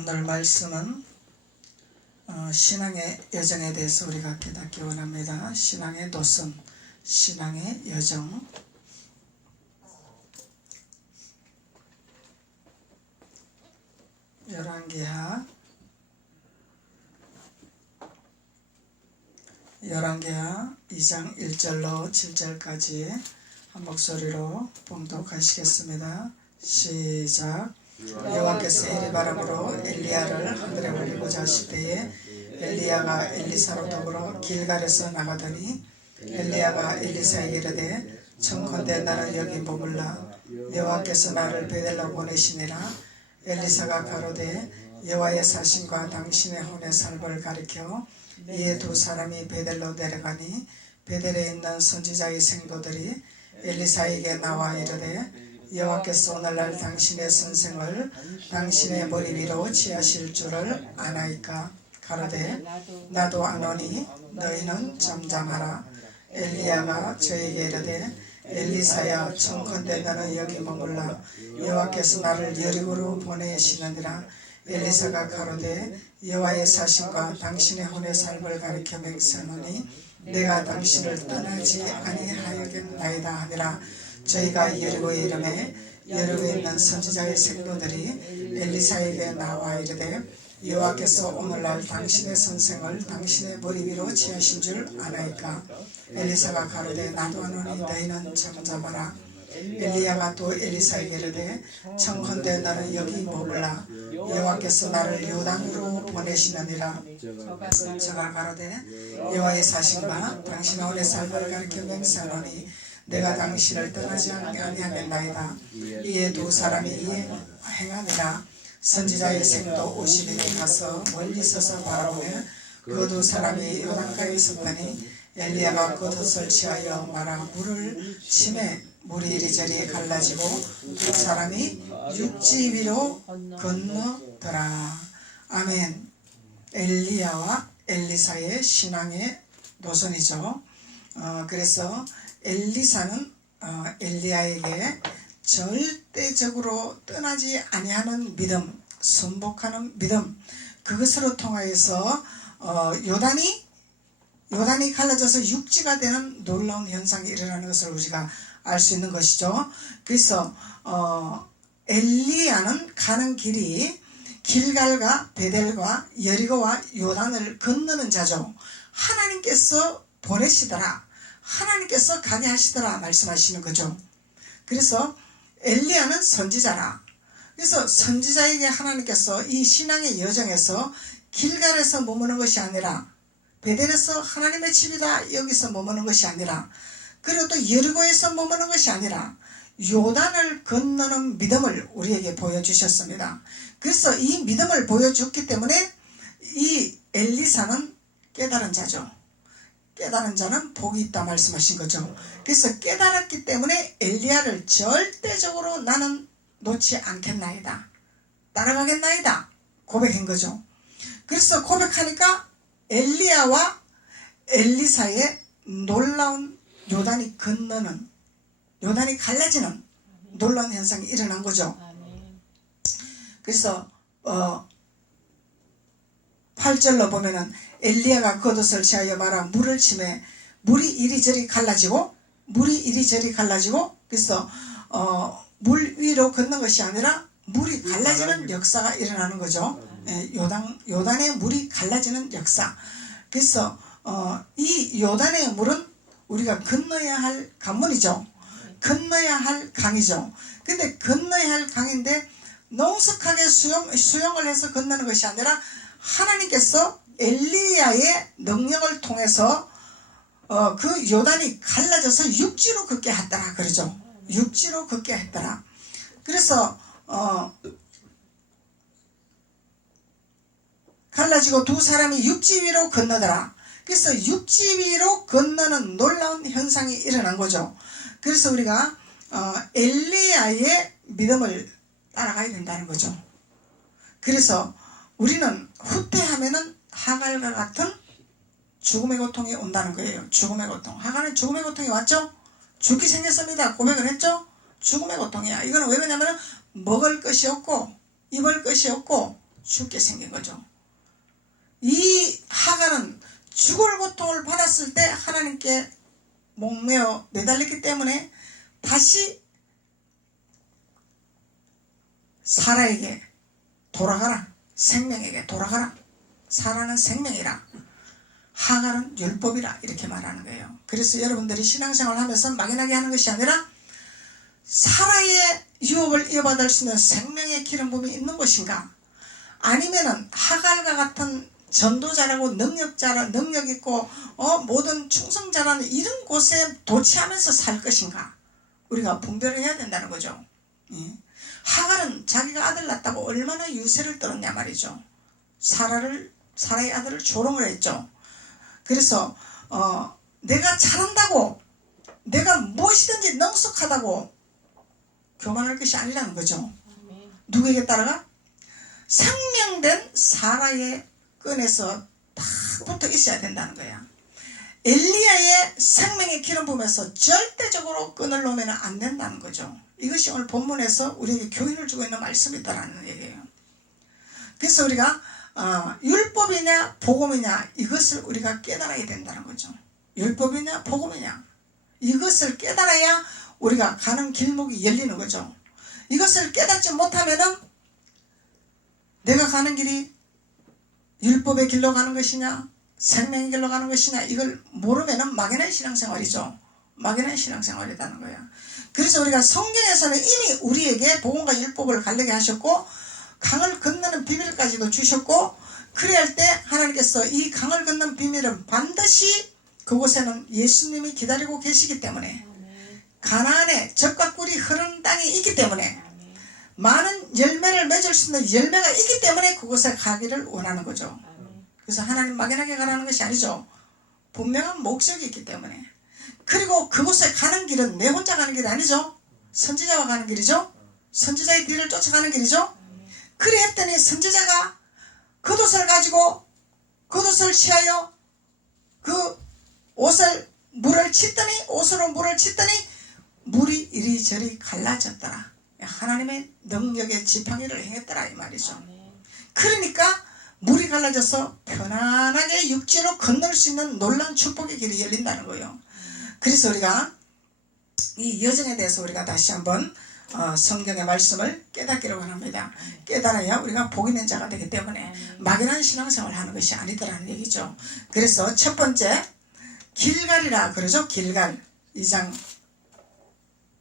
오늘 말씀은 신앙의 여정에 대해서 우리가 깨닫기 원합니다. 신앙의 노선, 신앙의 여정. 열왕기하 2장 1절로 7절까지 한 목소리로 봉독하시겠습니다. 시작. 여호와께서 이리 바람으로 엘리야를 하늘에 올리고자 하실 때에 엘리야가 엘리사로 더불어 길갈에서 나가더니 엘리야가 엘리사에게 이르되 청컨대 나는 여기 머물라 여호와께서 나를 베델로 보내시니라. 엘리사가 가로되 여호와의 사신과 당신의 혼의 삶을 가리켜 이에 두 사람이 베델로 내려가니 베델에 있는 선지자의 생도들이 엘리사에게 나와 이르되 여호와께서 오늘날 당신의 선생을 당신의 머리 위로 취하실 줄을 아나이까. 가로되 나도 아노니 너희는 잠잠하라. 엘리야가 저에게 이르되 엘리사야 청컨대 너는 여기 머물라 여호와께서 나를 여리고로 보내시느니라. 엘리사가 가로되 여호와의 사신과 당신의 혼의 삶을 가리켜 맹세하노니 내가 당신을 떠나지 아니하였나이다 하니라. 저희가 여리고에 이르매 여리고에 있는 선지자의 생도들이 엘리사에게 나와 이르되 여호와께서 오늘날 당신의 선생을 당신의 머리 위로 취하신 줄 아나이까. 엘리사가 가로되 나도 아노니 너희는 잠잠하라. 엘리야가 또 엘리사에게 이르되 청컨대 너는 여기 머물라 여호와께서 나를 요단으로 보내시느니라. 저가 가로되 여호와의 사신과 당신의 혼의 삶을 가리켜 맹세하노니 내가 당신을 떠나지 아니하겠나이다. 이에 두 사람이 이에 행하니라. 선지자의 생도 50인이 가서 멀리 서서 바라보며 그 두 사람이 요단가에 있었더니 엘리야가 겉옷을 취하여 말아 물을 치매 물이 이리저리 갈라지고 두 사람이 육지 위로 건너더라. 아멘. 엘리야와 엘리사의 신앙의 노선이죠. 그래서 엘리사는 엘리야에게 절대적으로 떠나지 아니하는 믿음, 순복하는 믿음, 그것으로 통하여서 요단이 갈라져서 육지가 되는 놀라운 현상이 일어나는 것을 우리가 알 수 있는 것이죠. 그래서 엘리야는 가는 길이 길갈과 베델과 여리고와 요단을 건너는 자죠. 하나님께서 보내시더라, 하나님께서 가게 하시더라 말씀하시는 거죠. 그래서 엘리야는 선지자라. 그래서 선지자에게 하나님께서 이 신앙의 여정에서 길갈에서 머무는 것이 아니라 베델에서 하나님의 집이다 여기서 머무는 것이 아니라 그리고 또 여리고에서 머무는 것이 아니라 요단을 건너는 믿음을 우리에게 보여주셨습니다. 그래서 이 믿음을 보여줬기 때문에 이 엘리사는 깨달은 자죠. 깨달은 자는 복이 있다 말씀하신 거죠. 그래서 깨달았기 때문에 엘리야를 절대적으로 나는 놓지 않겠나이다, 따라가겠나이다 고백한 거죠. 그래서 고백하니까 엘리야와 엘리사의 놀라운 요단이 건너는, 요단이 갈라지는 놀라운 현상이 일어난 거죠. 그래서 8절로 보면은 엘리야가 겉옷을 취하여 말아 물을 치매 물이 이리저리 갈라지고 그래서 물 위로 걷는 것이 아니라 물이 갈라지는 역사가 일어나는 거죠. 요단의 물이 갈라지는 역사. 그래서 이 요단의 물은 우리가 건너야 할 관문이죠. 건너야 할 강이죠. 근데 건너야 할 강인데 농석하게 수용을 해서 건너는 것이 아니라 하나님께서 엘리야의 능력을 통해서 그 요단이 갈라져서 육지로 걷게 했더라 그러죠. 육지로 걷게 했더라. 그래서 갈라지고 두 사람이 육지 위로 건너더라. 그래서 육지 위로 건너는 놀라운 현상이 일어난 거죠. 그래서 우리가 엘리야의 믿음을 따라가야 된다는 거죠. 그래서 우리는 후퇴하면은 하갈과 같은 죽음의 고통이 온다는 거예요. 죽음의 고통. 하갈은 죽음의 고통이 왔죠. 죽기 생겼습니다. 고백을 했죠. 죽음의 고통이야. 이거는 왜 그러냐면 먹을 것이 없고 입을 것이 없고 죽게 생긴 거죠. 이 하갈은 죽을 고통을 받았을 때 하나님께 목매어 매달렸기 때문에 다시 사라에게 돌아가라. 생명에게 돌아가라. 사라는 생명이라, 하갈은 율법이라, 이렇게 말하는 거예요. 그래서 여러분들이 신앙생활 하면서 막연하게 하는 것이 아니라 사라의 유업을 이어받을 수 있는 생명의 기름 부음이 있는 것인가, 아니면은 하갈과 같은 전도자라고 능력 있고 모든 충성자라는 이런 곳에 도취하면서 살 것인가, 우리가 분별을 해야 된다는 거죠. 예. 하갈은 자기가 아들 낳았다고 얼마나 유세를 떨었냐 말이죠. 사라의 아들을 조롱을 했죠. 그래서 내가 잘한다고, 내가 무엇이든지 능숙하다고 교만할 것이 아니라는 거죠. 누구에게 따라가? 생명된 사라의 끈에서 딱 붙어 있어야 된다는 거야. 엘리야의 생명의 기름 부음에서 절대적으로 끈을 놓으면 안 된다는 거죠. 이것이 오늘 본문에서 우리에게 교훈을 주고 있는 말씀이다라는 얘기예요. 그래서 우리가 율법이냐 복음이냐, 이것을 우리가 깨달아야 된다는 거죠. 율법이냐 복음이냐, 이것을 깨달아야 우리가 가는 길목이 열리는 거죠. 이것을 깨닫지 못하면은 내가 가는 길이 율법의 길로 가는 것이냐 생명의 길로 가는 것이냐, 이걸 모르면은 막연한 신앙생활이죠. 막연한 신앙생활이라는 거야. 그래서 우리가 성경에서는 이미 우리에게 복음과 율법을 갈르게 하셨고 강을 건너는 비밀까지도 주셨고, 그래야 할 때 하나님께서 이 강을 건너는 비밀은 반드시 그곳에는 예수님이 기다리고 계시기 때문에, 가나안에 젖과 꿀이 흐르는 땅이 있기 때문에, 많은 열매를 맺을 수 있는 열매가 있기 때문에 그곳에 가기를 원하는 거죠. 그래서 하나님 막연하게 가라는 것이 아니죠. 분명한 목적이 있기 때문에. 그리고 그곳에 가는 길은 내 혼자 가는 길이 아니죠. 선지자와 가는 길이죠. 선지자의 뒤를 쫓아가는 길이죠. 그래 했더니 선지자가 겉옷을 가지고 겉옷을 취하여 그 옷을 물을 쳤더니, 옷으로 물을 쳤더니 물이 이리저리 갈라졌더라. 하나님의 능력의 지팡이를 행했더라, 이 말이죠. 그러니까 물이 갈라져서 편안하게 육지로 건널 수 있는 놀라운 축복의 길이 열린다는 거예요. 그래서 우리가 이 여정에 대해서 우리가 다시 한번 성경의 말씀을 깨닫기를 원합니다. 깨달아야 우리가 복 있는 자가 되기 때문에 막연한 신앙생활을 하는 것이 아니더라는 얘기죠. 그래서 첫 번째, 길갈이라 그러죠. 길갈 2장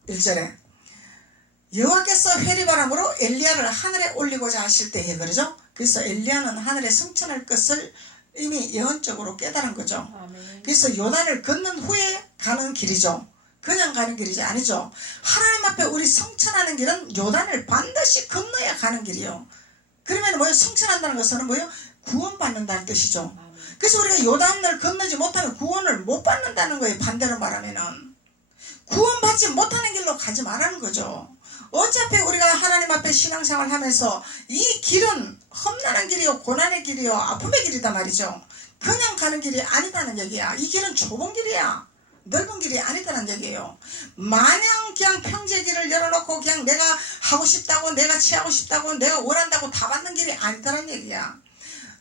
1절에 여호와께서 회리바람으로 엘리야를 하늘에 올리고자 하실 때에 그러죠. 그래서 엘리야는 하늘에 승천할 것을 이미 예언적으로 깨달은 거죠. 그래서 요단을 건넌 후에 가는 길이죠. 그냥 가는 길이지 아니죠. 하나님 앞에 우리 성천하는 길은 요단을 반드시 건너야 가는 길이요. 그러면 뭐예요? 성천한다는 것은 뭐예요? 구원받는다는 뜻이죠. 그래서 우리가 요단을 건너지 못하면 구원을 못 받는다는 거예요. 반대로 말하면은 구원받지 못하는 길로 가지 말라는 거죠. 어차피 우리가 하나님 앞에 신앙생활 하면서 이 길은 험난한 길이요, 고난의 길이요, 아픔의 길이다 말이죠. 그냥 가는 길이 아니다는 얘기야. 이 길은 좁은 길이야. 넓은 길이 아니다는 얘기예요. 마냥 그냥 평지의 길을 열어놓고 그냥 내가 하고 싶다고, 내가 취하고 싶다고, 내가 원한다고 다 받는 길이 아니다는 얘기야.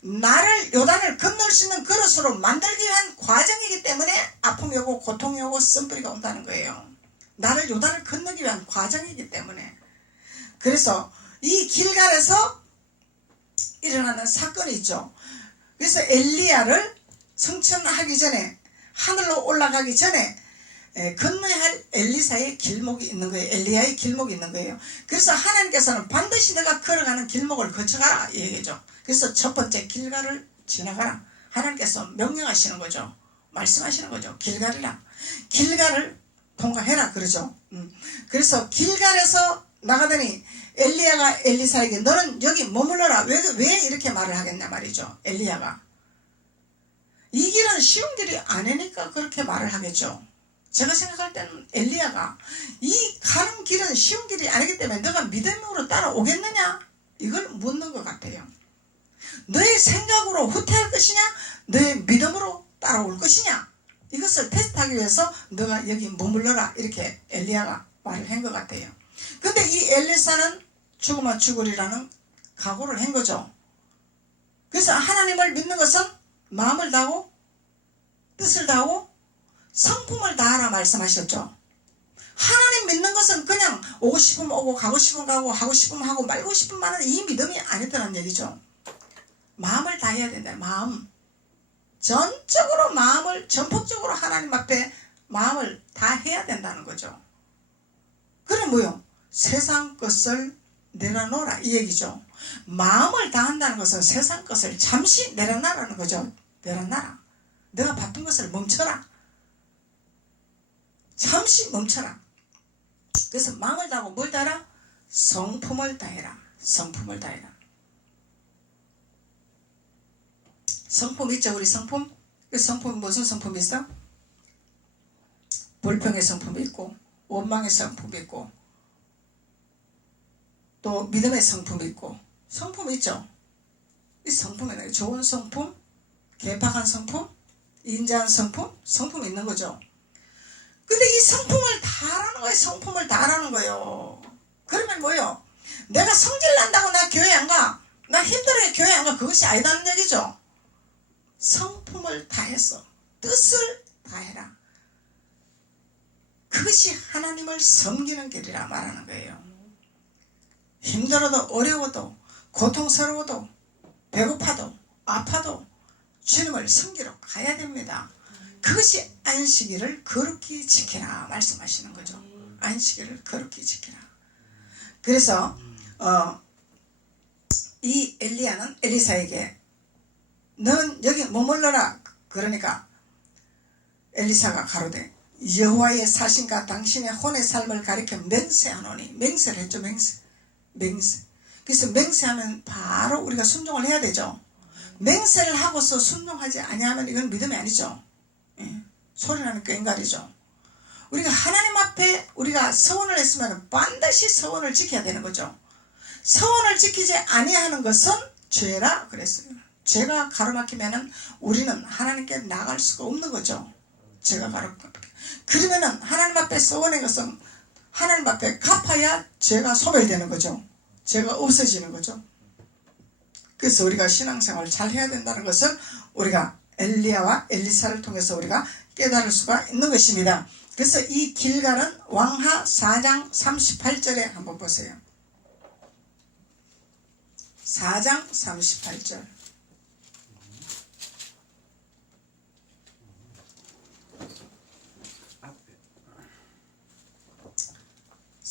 나를 요단을 건널 수 있는 그릇으로 만들기 위한 과정이기 때문에 아픔이 오고 고통이 오고 쓴뿌리가 온다는 거예요. 나를 요단을 건너기 위한 과정이기 때문에. 그래서 이 길갈에서 일어나는 사건이 있죠. 그래서 엘리야를 성천하기 전에, 하늘로 올라가기 전에 건너야 할 엘리사의 길목이 있는 거예요. 엘리야의 길목이 있는 거예요. 그래서 하나님께서는 반드시 내가 걸어가는 길목을 거쳐가라, 이 얘기죠. 그래서 첫 번째, 길갈을 지나가라. 하나님께서 명령하시는 거죠. 말씀하시는 거죠. 길갈이라. 길갈을 통과해라 그러죠. 그래서 길갈에서 나가더니 엘리야가 엘리사에게 너는 여기 머물러라. 왜 이렇게 말을 하겠냐 말이죠. 엘리야가 이 길은 쉬운 길이 아니니까 그렇게 말을 하겠죠. 제가 생각할 때는 엘리야가 이 가는 길은 쉬운 길이 아니기 때문에 너가 믿음으로 따라오겠느냐, 이걸 묻는 것 같아요. 너의 생각으로 후퇴할 것이냐, 너의 믿음으로 따라올 것이냐, 이것을 테스트하기 위해서 너가 여기 머물러라, 이렇게 엘리야가 말을 한 것 같아요. 근데 이 엘리사는 죽으면 죽으리라는 각오를 한 거죠. 그래서 하나님을 믿는 것은 마음을 다하고 뜻을 다하고 성품을 다하라 말씀하셨죠. 하나님 믿는 것은 그냥 오고 싶으면 오고 가고 싶으면 가고 하고 싶으면 하고 말고 싶으면 말하는 이 믿음이 아니더란 얘기죠. 마음을 다해야 된다. 마음. 전적으로 마음을 전폭적으로 하나님 앞에 마음을 다해야 된다는 거죠. 그래 뭐요? 세상 것을 내려놓으라 이 얘기죠. 마음을 다한다는 것은 세상 것을 잠시 내려놔라는 거죠. 내려놔라. 내가 바쁜 것을 멈춰라. 잠시 멈춰라. 그래서 마음을 다하고 뭘 다하라? 성품을 다해라. 성품을 다해라. 성품 있죠? 우리 성품? 그 성품 무슨 성품이 있어? 불평의 성품이 있고 원망의 성품이 있고 또 믿음의 성품이 있고 성품이 있죠? 이 성품이 좋은 성품, 개박한 성품, 인자한 성품, 성품이 있는 거죠. 근데 이 성품을 다하라는 거예요. 성품을 다하라는 거예요. 그러면 뭐요? 내가 성질 난다고 나 교회 안 가. 나 힘들어요 교회 안 가. 그것이 아니다는 얘기죠. 성품을 다해서 뜻을 다해라. 그것이 하나님을 섬기는 길이라 말하는 거예요. 힘들어도 어려워도 고통스러워도 배고파도 아파도 주님을 섬기러 가야 됩니다. 그것이 안식일을 거룩히 지키라 말씀하시는 거죠. 안식일을 거룩히 지키라. 그래서 이 엘리야는 엘리사에게 너는 여기 머물러라. 그러니까 엘리사가 가로되 여호와의 사신과 당신의 혼의 삶을 가리켜 맹세하노니. 맹세를 했죠. 맹세. 그래서 맹세하면 바로 우리가 순종을 해야 되죠. 맹세를 하고서 순종하지 아니하면 이건 믿음이 아니죠. 예. 소리나는 꽹과리죠. 우리가 하나님 앞에 우리가 서원을 했으면 반드시 서원을 지켜야 되는 거죠. 서원을 지키지 아니하는 것은 죄라 그랬어요. 죄가 가로막히면은 우리는 하나님께 나갈 수가 없는 거죠. 죄가 가로막히면. 그러면은 하나님 앞에 서원한 것은 하나님 앞에 갚아야 죄가 소멸되는 거죠. 죄가 없어지는 거죠. 그래서 우리가 신앙생활을 잘 해야 된다는 것을 우리가 엘리야와 엘리사를 통해서 우리가 깨달을 수가 있는 것입니다. 그래서 이 길갈은 왕하 4장 38절에 한번 보세요. 4장 38절.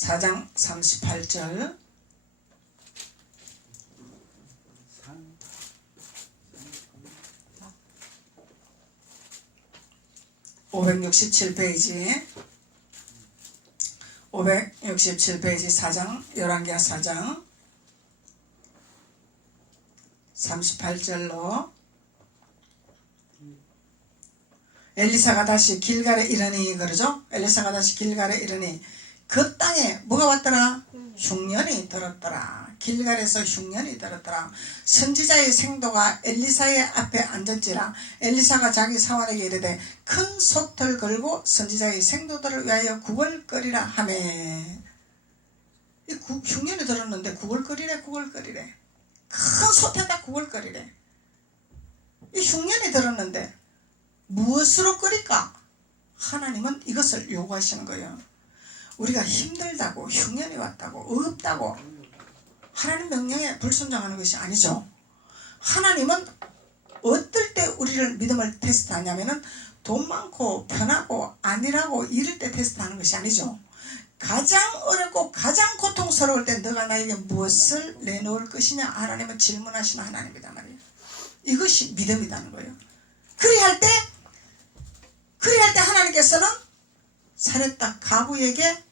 4장 38절 567페이지 567페이지 4장 열왕기하 4장 38절로 엘리사가 다시 길갈에 이르니 그러죠. 엘리사가 다시 길갈에 이르니 그 땅에 뭐가 왔더라? 흉년이 들었더라. 길갈에서 흉년이 들었더라. 선지자의 생도가 엘리사의 앞에 앉은지라. 엘리사가 자기 사환에게 이르되 큰 솥을 걸고 선지자의 생도들을 위하여 구걸거리라 하매. 흉년이 들었는데 구걸거리래. 큰 솥에다 구걸거리래. 이 흉년이 들었는데 무엇으로 끓일까? 하나님은 이것을 요구하시는 거예요. 우리가 힘들다고 흉년이 왔다고 없다고 하나님 명령에 불순종하는 것이 아니죠. 하나님은 어떨 때 우리를 믿음을 테스트하냐면은 돈 많고 편하고 아니라고 이럴 때 테스트하는 것이 아니죠. 가장 어렵고 가장 고통스러울 때 너가 나에게 무엇을 내놓을 것이냐 하나님은 질문하시는 하나님이다 말이에요. 이것이 믿음이라는 거예요. 그리할 때 하나님께서는 사렙다 가부에게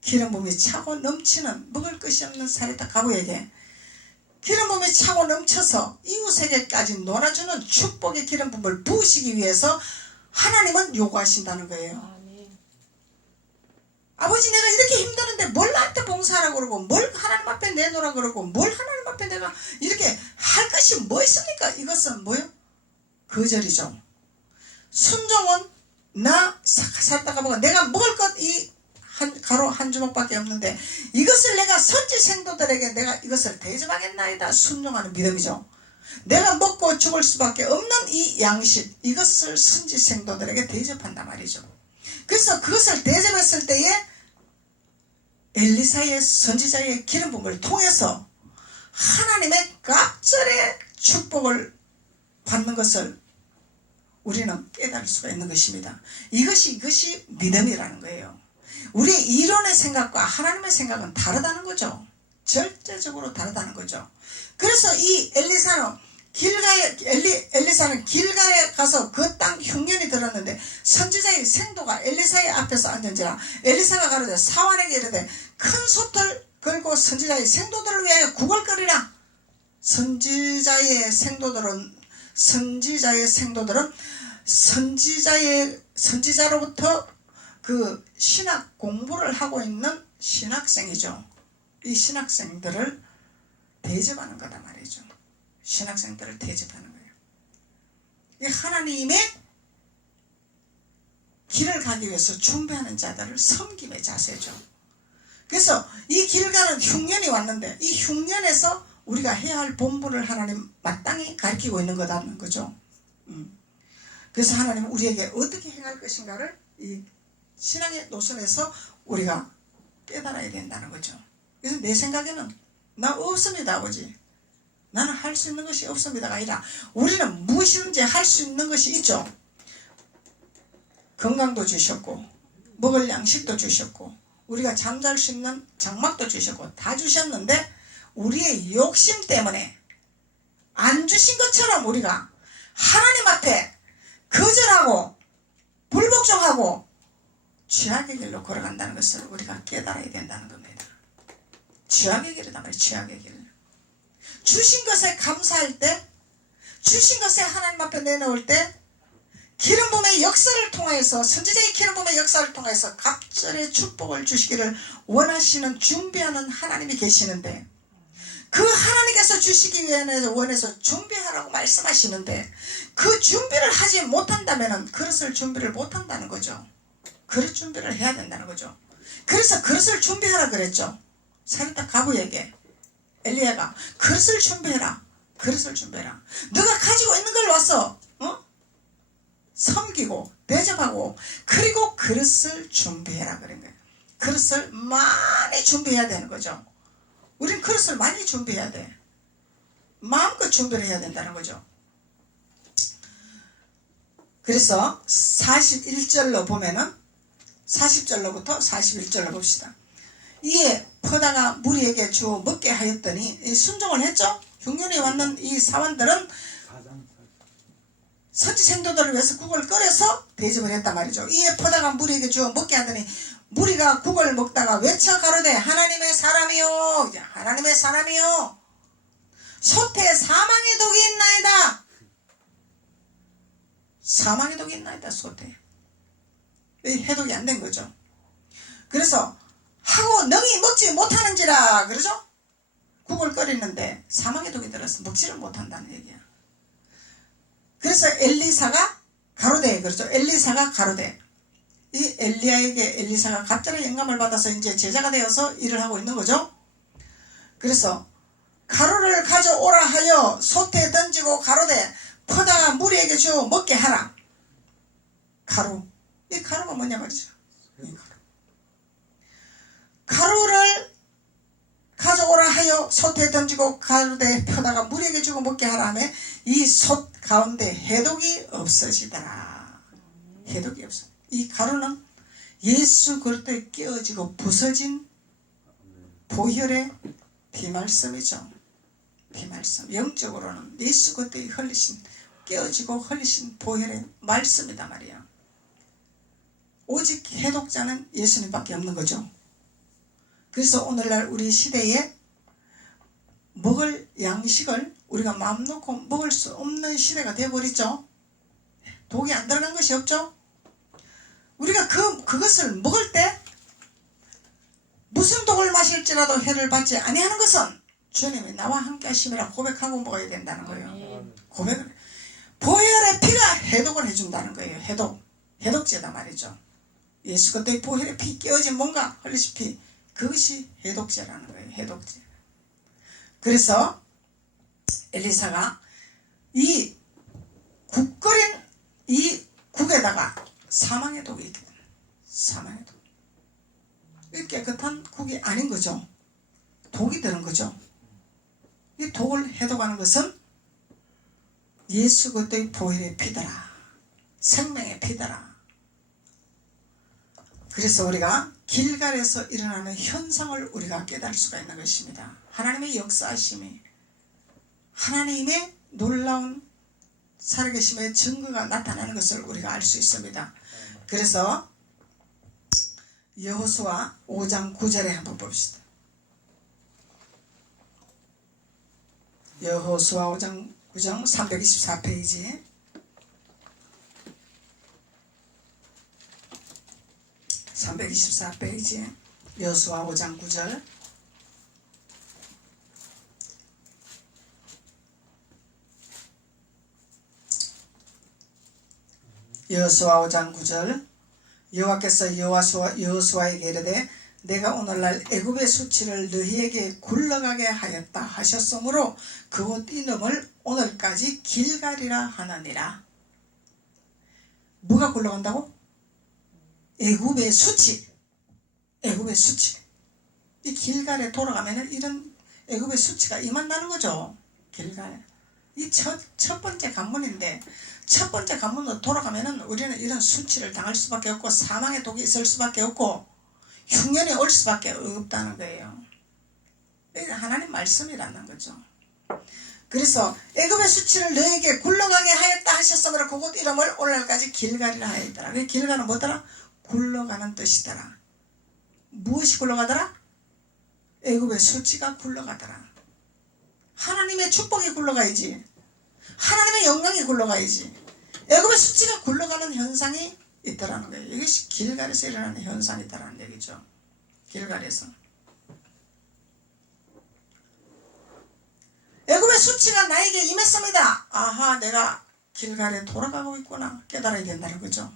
기름 부음이 차고 넘치는 먹을 것이 없는 사렙다 가부에게 기름 부음이 차고 넘쳐서 이웃에게까지 놀아주는 축복의 기름 부음을 부으시기 위해서 하나님은 요구하신다는 거예요. 아버지 내가 이렇게 힘드는데 뭘 나한테 봉사하라고 그러고 뭘 하나님 앞에 내놓으라 그러고 뭘 하나님 앞에 내가 이렇게 할 것이 뭐 있습니까? 이것은 뭐요? 거절이죠. 순종은 나 살다가 보고 내가 먹을 것 이 가로 한 주먹밖에 없는데 이것을 내가 선지 생도들에게 내가 이것을 대접하겠나이다. 순종하는 믿음이죠. 내가 먹고 죽을 수밖에 없는 이 양식, 이것을 선지 생도들에게 대접한단 말이죠. 그래서 그것을 대접했을 때에 엘리사의 선지자의 기름 부음을 통해서 하나님의 갑절의 축복을 받는 것을 우리는 깨달을 수가 있는 것입니다. 이것이 믿음이라는 거예요. 우리의 이론의 생각과 하나님의 생각은 다르다는 거죠. 절대적으로 다르다는 거죠. 그래서 이 엘리사는 길가에 가서 그 땅 흉년이 들었는데 선지자의 생도가 엘리사의 앞에서 앉은지라 엘리사가 가로되 사환에게 이르되 큰 솥을 걸고 선지자의 생도들을 위하여 구걸거리라. 선지자의 생도들은 선지자로부터 그 신학 공부를 하고 있는 신학생이죠. 이 신학생들을 대접하는 거다 말이죠. 신학생들을 대접하는 거예요. 이 하나님의 길을 가기 위해서 준비하는 자들을 섬김의 자세죠. 그래서 이 길가는 흉년이 왔는데 이 흉년에서 우리가 해야 할 본분을 하나님 마땅히 가르치고 있는 거다는 거죠. 그래서 하나님은 우리에게 어떻게 행할 것인가를 이 신앙의 노선에서 우리가 깨달아야 된다는 거죠. 그래서 내 생각에는 나 없습니다 아버지. 나는 할 수 있는 것이 없습니다가 아니라 우리는 무엇이든지 할 수 있는 것이 있죠. 건강도 주셨고 먹을 양식도 주셨고 우리가 잠잘 수 있는 장막도 주셨고 다 주셨는데 우리의 욕심 때문에 안 주신 것처럼 우리가 하나님 앞에 거절하고 불복종하고 죄악의 길로 걸어간다는 것을 우리가 깨달아야 된다는 겁니다. 죄악의 길이다 말이에요. 죄악의 길. 주신 것에 감사할 때, 주신 것에 하나님 앞에 내놓을 때 기름 부음의 역사를 통하여서 선지자의 기름 부음의 역사를 통해서 갑절의 축복을 주시기를 원하시는 준비하는 하나님이 계시는데 그 하나님께서 주시기 위해 원해서 준비하라고 말씀하시는데 그 준비를 하지 못한다면 그릇을 준비를 못한다는 거죠. 그릇 준비를 해야 된다는 거죠. 그래서 그릇을 준비하라 그랬죠. 사르타 가부에게 엘리야가 그릇을 준비해라. 그릇을 준비해라. 너가 가지고 있는 걸 와서 섬기고 대접하고 그리고 그릇을 준비해라 그런 거예요. 그릇을 많이 준비해야 되는 거죠. 우린 그릇을 많이 준비해야 돼. 마음껏 준비를 해야 된다는 거죠. 그래서 41절로 보면은 40절로부터 41절로 봅시다. 이에 퍼다가 무리에게 주어 먹게 하였더니 순종을 했죠. 흉년이 왔는 이 사원들은 선지 생도들을 위해서 국을 끓여서 대접을 했단 말이죠. 이에 퍼다가 무리에게 주어 먹게 하더니 무리가 국을 먹다가 외쳐 가로되 하나님의 사람이요 하나님의 사람이요 솥에 사망의 독이 있나이다. 사망의 독이 있나이다. 솥에 해독이 안 된 거죠. 그래서 하고 능히 먹지 못하는지라 그러죠. 국을 끓이는데 사망의 독이 들어서 먹지를 못한다는 얘기야. 그래서 엘리사가 가로되 그렇죠. 엘리사가 가로되 이 엘리야에게 엘리사가 갑자기 영감을 받아서 이제 제자가 되어서 일을 하고 있는 거죠. 그래서 가루를 가져오라 하여 솥에 던지고 가로되 퍼다가 무리에게 주어 먹게 하라. 가루. 이 가루가 뭐냐 말이죠. 이 가루를 가져오라 하여 솥에 던지고 가로되 퍼다가 무리에게 주고 먹게 하라 하며 이 솥 가운데 해독이 없어지더라. 해독이 없어. 이 가루는 예수 그리스도에 끼어지고 부서진 보혈의 비말씀이죠. 비말씀. 영적으로는 예수 그리스도에 흘리신 끼어지고 흘리신 보혈의 말씀이다 말이야. 오직 해독자는 예수님밖에 없는 거죠. 그래서 오늘날 우리 시대에 먹을 양식을 우리가 마음 놓고 먹을 수 없는 시대가 되어버리죠. 독이 안 들어간 것이 없죠. 우리가 그것을 먹을 때 무슨 독을 마실지라도 해를 받지 아니하는 것은 주님이 나와 함께 하심이라 고백하고 먹어야 된다는 거예요. 고백을. 보혈의 피가 해독을 해준다는 거예요. 해독제다 말이죠. 예수 그리스도의 보혈의 피 끼어진 뭔가 흘리신 피 그것이 해독제라는 거예요. 해독제. 그래서 엘리사가 이 국거린 이 국에다가 사망의 독이 있거든. 사망의 독. 이 깨끗한 국이 아닌 거죠. 독이 드는 거죠. 이 독을 해독하는 것은 예수 그리스도의 보혈의 피더라. 생명의 피더라. 그래서 우리가 길갈에서 일어나는 현상을 우리가 깨달을 수가 있는 것입니다. 하나님의 역사하심이, 하나님의 놀라운 살아계심의 증거가 나타나는 것을 우리가 알 수 있습니다. 그래서 여호수아 5장 9절에 한번 봅시다. 여호수아 5장 9장 324페이지. 여호수아 5장 9절. 여호수아 5장 9절. 여호와께서 여호수아에게 이르되 내가 오늘날 애굽의 수치를 너희에게 굴러가게 하였다 하셨으므로 그곳 이름을 오늘까지 길갈이라 하느니라. 뭐가 굴러간다고? 애굽의 수치. 애굽의 수치. 이 길갈에 돌아가면은 이런 애굽의 수치가 임한다는 거죠. 길갈. 이 첫 번째 관문인데, 첫 번째 관문으로 돌아가면은 우리는 이런 수치를 당할 수밖에 없고 사망의 독이 있을 수밖에 없고 흉년이 올 수밖에 없다는 거예요. 이게 하나님 말씀이라는 거죠. 그래서 애굽의 수치를 너에게 굴러가게 하였다 하셨으므로 그곳 이름을 오늘날까지 길갈이라 하였더라. 그 길갈은 뭐더라? 굴러가는 뜻이더라. 무엇이 굴러가더라? 애굽의 수치가 굴러가더라. 하나님의 축복이 굴러가야지. 하나님의 영광이 굴러가야지. 애굽의 수치가 굴러가는 현상이 있더라는 거예요. 이것이 길갈에서 일어나는 현상이 있다는 얘기죠. 길갈에서. 애굽의 수치가 나에게 임했습니다. 아하, 내가 길갈에 돌아가고 있구나. 깨달아야 된다는 거죠.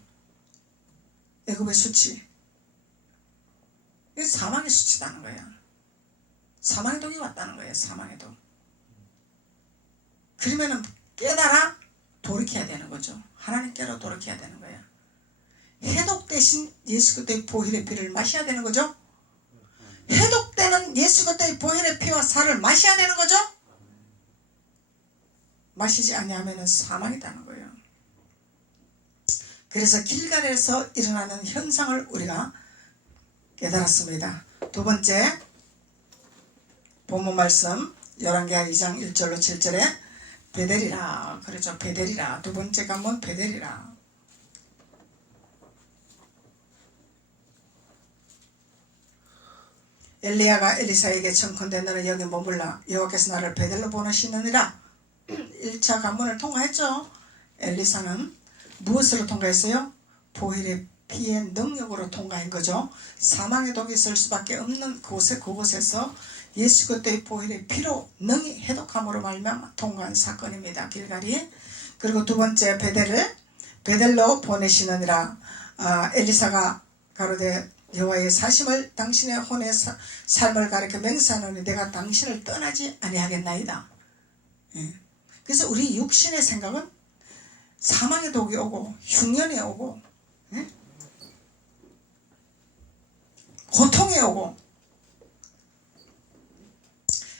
애굽의 수치. 이게 사망의 수치다는 거야. 사망의 독이 왔다는 거예요. 사망의 독. 그러면은 깨달아 돌이켜야 되는 거죠. 하나님께로 돌이켜야 되는 거야. 해독 대신 예수 그리스도의 보혈의 피를 마셔야 되는 거죠. 해독되는 예수 그리스도의 보혈의 피와 살을 마셔야 되는 거죠. 마시지 아니하면 사망이라는 거예요. 그래서 길갈에서 일어나는 현상을 우리가 깨달았습니다. 두 번째 본문 말씀 열왕기하 2장 1절로 7절에 베델이라 그러죠. 베델이라. 두 번째 관문 베델이라. 엘리야가 엘리사에게 청컨대 너는 여기 머물라. 여호와께서 나를 베델로 보내시느니라. 1차 관문을 통과했죠. 엘리사는 무엇으로 통과했어요? 보혈의 피의 능력으로 통과한 거죠. 사망의 독이 있을 수밖에 없는 그곳에서 예수 그리스도의 보혈의 피로 능히 해독함으로 말미암아 통과한 사건입니다. 길갈이. 그리고 두 번째 베델로 보내시느니라. 엘리사가 가로되 여호와의 사심을 당신의 혼의 삶을 가리켜 맹세하노니 내가 당신을 떠나지 아니하겠나이다. 예. 그래서 우리 육신의 생각은 사망의 독이 오고 흉년이 오고 예? 고통이 오고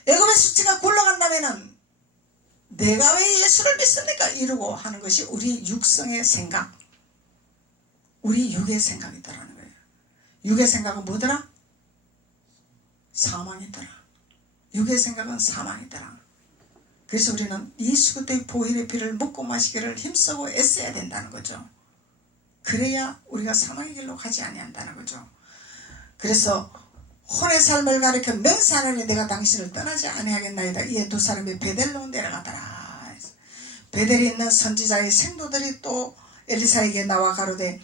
애굽의 수치가 굴러간다면은 내가 왜 예수를 믿습니까? 이러고 하는 것이 우리 육성의 생각, 우리 육의 생각이더라는 거예요. 육의 생각은 뭐더라? 사망이더라. 육의 생각은 사망이더라. 그래서 우리는 예수 그리스도의 보혈의 피를 먹고 마시기를 힘쓰고 애써야 된다는 거죠. 그래야 우리가 사망의 길로 가지 아니한다는 거죠. 그래서 혼의 삶을 가리켜 맹세하노니 내가 당신을 떠나지 아니하겠나이다. 이에 두 사람이 베델로 내려가더라. 베델에 있는 선지자의 생도들이 또 엘리사에게 나와 가로되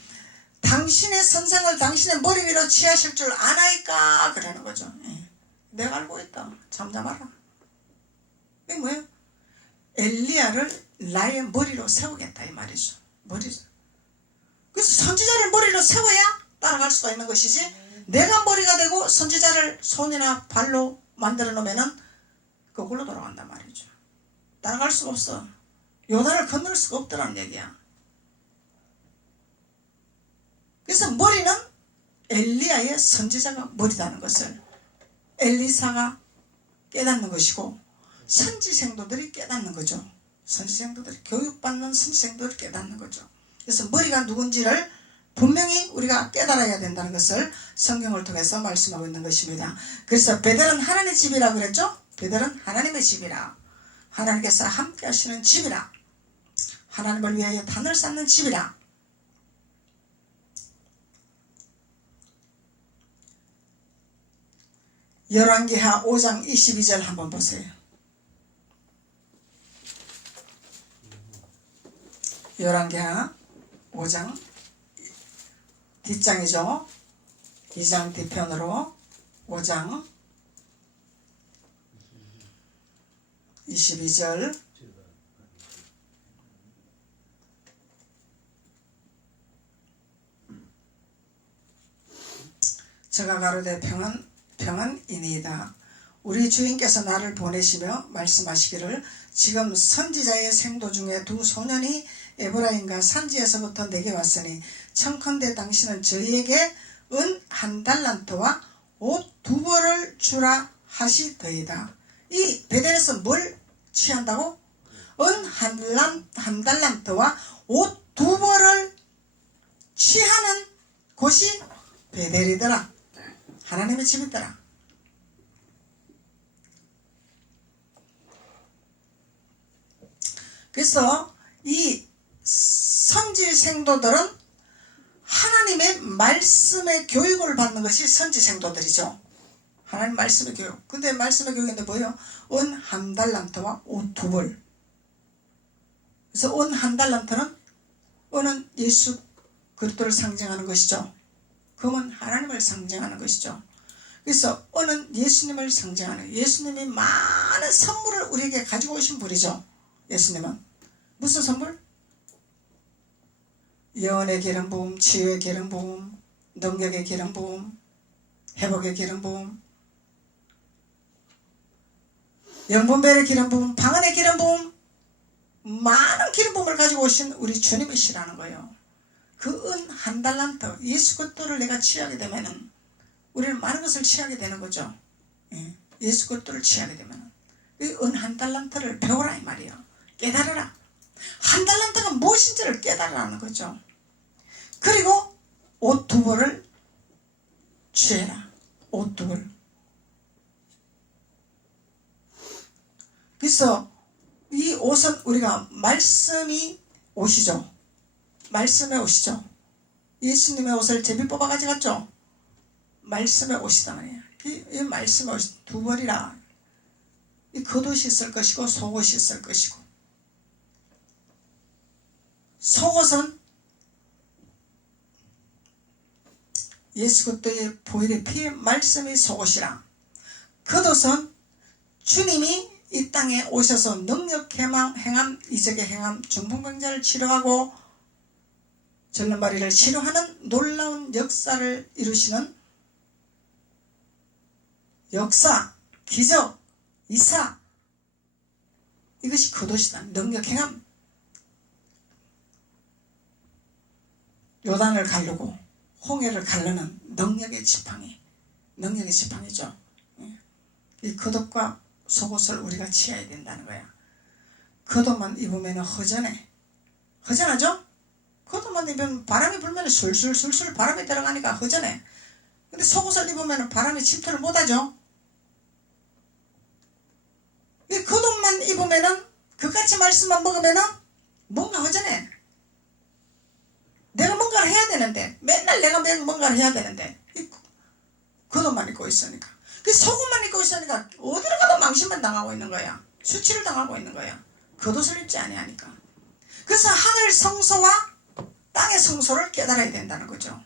당신의 선생을 당신의 머리 위로 취하실 줄 아나이까 그러는 거죠. 예. 내가 알고 있다. 잠잠하라. 이게 뭐예요? 엘리야를 나의 머리로 세우겠다 이 말이죠. 머리로. 그래서 선지자를 머리로 세워야 따라갈 수가 있는 것이지, 내가 머리가 되고 선지자를 손이나 발로 만들어 놓으면은 거꾸로 돌아간단 말이죠. 따라갈 수가 없어. 요단을 건널 수가 없더라는 얘기야. 그래서 머리는 엘리야의 선지자가 머리다는 것을 엘리사가 깨닫는 것이고 선지 생도들이 깨닫는 거죠. 선지 생도들이 교육받는 선지 생도들이 깨닫는 거죠. 그래서 머리가 누군지를 분명히 우리가 깨달아야 된다는 것을 성경을 통해서 말씀하고 있는 것입니다. 그래서 베델은 하나님의 집이라고 그랬죠. 베델은 하나님의 집이라. 하나님께서 함께 하시는 집이라. 하나님을 위하여 단을 쌓는 집이라. 열왕기하 5장 22절 한번 보세요. 열왕기하 5장 뒷장이죠. 2장 뒤편으로 5장 22절 저가 가로되 평안이니이다. 우리 주인께서 나를 보내시며 말씀하시기를 지금 선지자의 생도 중에 두 소년이 에브라임과 산지에서부터 내게 왔으니 청컨대 당신은 저희에게 은 한 달란트와 옷 두 벌을 주라 하시더이다. 이 베델에서 뭘 취한다고? 은 한 달란트와 옷 두 벌을 취하는 곳이 베델이더라. 하나님의 집이더라. 그래서 이 선지 생도들은 하나님의 말씀의 교육을 받는 것이 선지 생도들이죠. 하나님 말씀의 교육. 근데 말씀의 교육인데 뭐예요? 은 한 달란트와 옷 두 벌. 그래서 은 한 달란트는 은은 예수 그리스도를 상징하는 것이죠. 금은 하나님을 상징하는 것이죠. 그래서 은은 예수님을 상징하는, 예수님이 많은 선물을 우리에게 가지고 오신 분이죠. 예수님은 무슨 선물? 예언의 기름 부음, 치유의 기름 부음, 능력의 기름 부음, 회복의 기름 부음, 영분별의 기름 부음, 방언의 기름 부음, 많은 기름 부음을 가지고 오신 우리 주님이시라는 거예요. 그 은 한 달란트, 예수 그리스도를 내가 취하게 되면은 우리는 많은 것을 취하게 되는 거죠. 예수 그리스도를 취하게 되면은 이 은 한 달란트를 배우라 이 말이에요. 깨달으라. 한 달란트가 무엇인지를 깨달으라는 거죠. 그리고 옷 두 벌을 취해라. 옷 두 벌. 그래서 이 옷은 우리가 말씀이 옷이죠. 말씀의 옷이죠. 예수님의 옷을 제비 뽑아 가져갔죠. 말씀의 옷이다 말이에요. 이 말씀의 옷 두 벌이라. 이 겉옷이 있을 것이고 속옷이 있을 것이고, 속옷은 예수 그리스도의 보혈의 피의 말씀이 속옷이라. 겉옷은 주님이 이 땅에 오셔서 능력 행함, 이적의 행함, 중풍병자를 치료하고 절름발이를 치료하는 놀라운 역사를 이루시는 역사, 기적, 이사, 이것이 겉옷이다. 능력 행함. 요단을 가르고 홍해를 가르는 능력의 지팡이죠. 이 겉옷과 속옷을 우리가 취해야 된다는 거야. 겉옷만 입으면 허전하죠? 겉옷만 입으면 바람이 불면 술술술술 바람이 들어가니까 허전해. 근데 속옷을 입으면 바람이 침투를 못하죠. 이 겉옷만 입으면은 그같이 말씀만 먹으면은 뭔가 허전해. 내가 뭔가를 해야 되는데, 맨날 내가 뭔가를 해야 되는데 이 겉옷만 입고 있으니까, 그 속옷만 입고 있으니까 어디로 가도 망신만 당하고 있는 거야. 수치를 당하고 있는 거야. 겉옷을 입지 아니하니까. 그래서 하늘 성소와 땅의 성소를 깨달아야 된다는 거죠.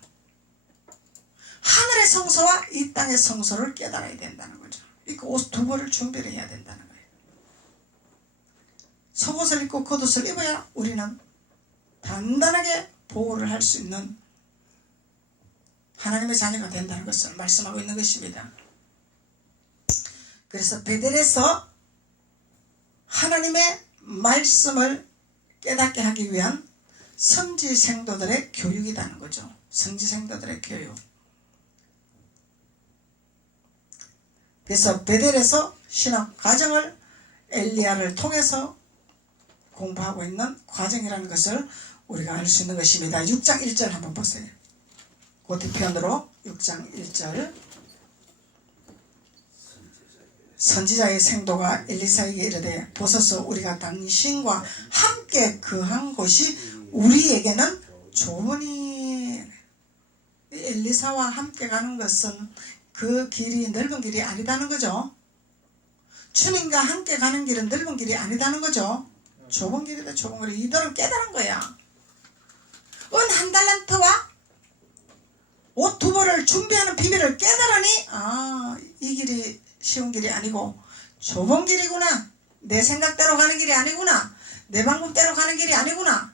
하늘의 성소와 이 땅의 성소를 깨달아야 된다는 거죠. 이 옷 두 벌을 준비를 해야 된다는 거예요. 속옷을 입고 겉옷을 입어야 우리는 단단하게 보호를 할 수 있는 하나님의 자녀가 된다는 것을 말씀하고 있는 것입니다. 그래서 베델에서 하나님의 말씀을 깨닫게 하기 위한 선지생도들의 교육이라는 거죠. 선지생도들의 교육. 그래서 베델에서 신학 과정을 엘리야를 통해서 공부하고 있는 과정이라는 것을 우리가 알 수 있는 것입니다. 6장 1절 한번 보세요. 그 뒤편으로 6장 1절. 선지자의 생도가 엘리사에게 이르되 보소서 우리가 당신과 함께 거한 곳이 우리에게는 좁으니. 엘리사와 함께 가는 것은 그 길이 넓은 길이 아니다는 거죠. 주님과 함께 가는 길은 넓은 길이 아니다는 거죠. 좁은 길이다. 좁은 길이. 이들은 깨달은 거야. 은 한 달란트와 옷 2벌을 준비하는 비밀을 깨달으니 이 길이 쉬운 길이 아니고 좁은 길이구나. 내 생각대로 가는 길이 아니구나. 내 방법대로 가는 길이 아니구나.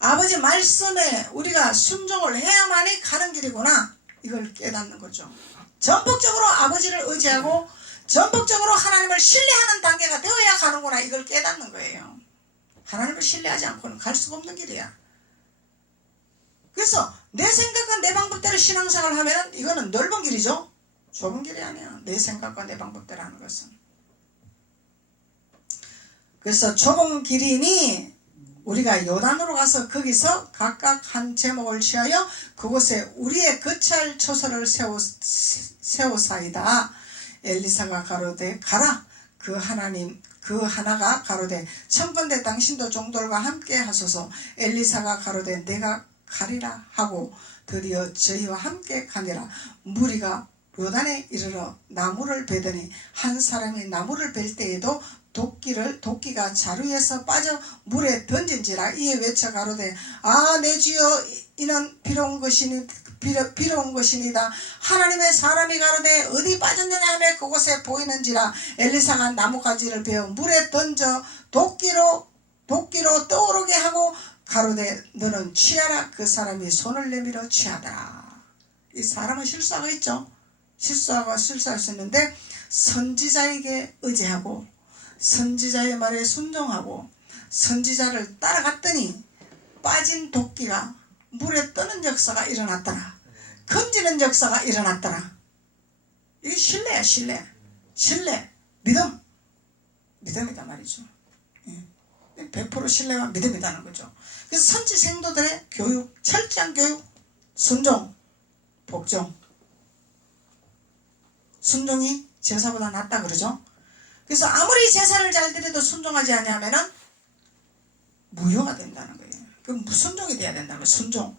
아버지 말씀에 우리가 순종을 해야만이 가는 길이구나. 이걸 깨닫는 거죠. 전폭적으로 아버지를 의지하고 전폭적으로 하나님을 신뢰하는 단계가 되어야 가는구나. 이걸 깨닫는 거예요. 하나님을 신뢰하지 않고는 갈 수가 없는 길이야. 그래서 내 생각과 내 방법대로 신앙생활을 하면 이거는 넓은 길이죠. 좁은 길이 아니야. 내 생각과 내 방법대로 하는 것은. 그래서 좁은 길이니 우리가 요단으로 가서 거기서 각각 한 제목을 취하여 그곳에 우리의 거처할 처소를 세우사이다. 엘리사가 가로되 가라. 그 하나가 가로되 청컨대 당신도 종들과 함께 하소서. 엘리사가 가로되 내가 가리라 하고 드디어 저희와 함께 가니라. 무리가 요단에 이르러 나무를 베더니 한 사람이 나무를 벨 때에도 도끼가 자루에서 빠져 물에 던진지라. 이에 외쳐 가로되 내 주여 이는 비로운 것이니다. 하나님의 사람이 가로되 어디 빠졌느냐 하며 그곳에 보이는지라. 엘리사가 나무가지를 베어 물에 던져 도끼로 떠오르게 하고 가로되 너는 취하라. 그 사람이 손을 내밀어 취하더라. 이 사람은 실수하고 있죠. 실수할 수 있는데 선지자에게 의지하고 선지자의 말에 순종하고 선지자를 따라갔더니 빠진 도끼가 물에 뜨는 역사가 일어났더라. 건지는 역사가 일어났더라. 이게 신뢰야. 신뢰. 믿음이다 말이죠. 100% 신뢰와 믿음이라는 거죠. 그래서 선지 생도들의 교육, 철저한 교육, 순종, 복종. 순종이 제사보다 낫다 그러죠. 그래서 아무리 제사를 잘 드려도 순종하지 않으면은 무효가 된다는 거예요. 그럼 순종이 돼야 된다는 거예요. 순종.